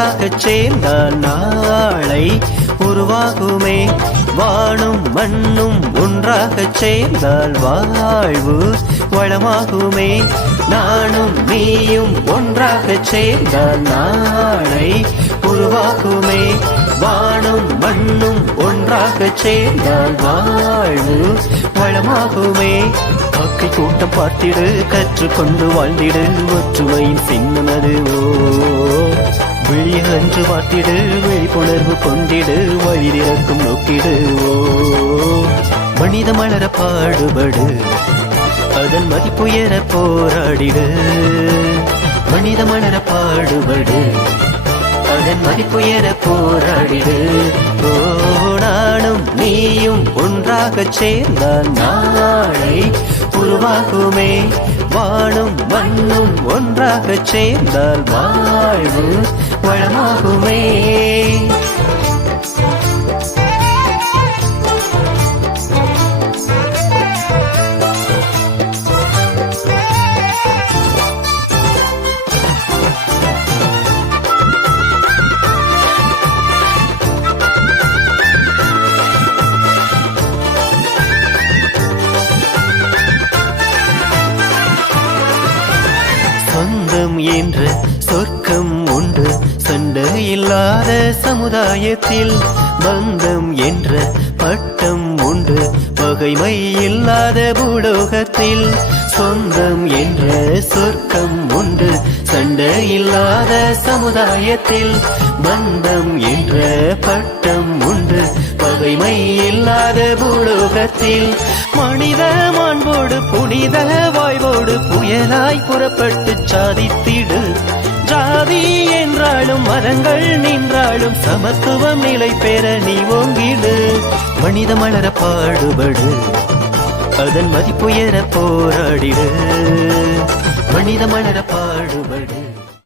ஒன்றாகச் சேர்ந்தால் நாளை உருவாகுமே. வானும் மண்ணும் ஒன்றாகச் சேர்ந்தால் வாழ்வு வளமாகுமே. நானும் நீயும் ஒன்றாகச் சேர்ந்தால் நாளை உருவாகுமே. வானும் மண்ணும் ஒன்றாகச் சேர்ந்தால் வாழ்வு வளமாகுமே. காக்கை கூட்டம் பார்த்திடு, கற்றுக்கொண்டு வாழ்ந்திடு, ஒற்றுமையின் சின்னமது. விழிய அன்று பார்த்திடு, விழிப்புணர்வு கொண்டிடு, வழி திறக்கும் நோக்கிடு. மனித மலர பாடுபடு, அதன் மதிப்புயர போராடிடு. மனித மலர பாடுபடு, அதன் மதிப்புயர போராடிடு. நானும் நீயும் ஒன்றாகச் சேர்ந்தால் நாளை உருவாகுமே. வானும் மண்ணும் ஒன்றாகச் சேர்ந்தால் வாழ்வு வளமாகுமே. சொந்தம் என்ற சொர்க்கம் உண்டு சண்டை இல்லாத சமுதாயத்தில். பந்தம் என்ற பட்டம் உண்டு பகைமை இல்லாத பூலோகத்தில். சொந்தம் என்ற சொர்க்கம் உண்டு சண்டை இல்லாத சமுதாயத்தில். பந்தம் என்ற பட்டம் உண்டு பகைமை இல்லாத பூலோகத்தில். மனித மாண்போடு புனித வாய்வோடு புயலாய் புறப்பட்டு சாதித்திடு. ஜாதி என்றாலும் மதங்கள் நின்றாலும் சமத்துவம் நிலை பெற நீ ஓங்கிடு. மனித மலர பாடுபடு, அதன் மதிப்புயர போராடிடு. மனித மலர பாடுபடு.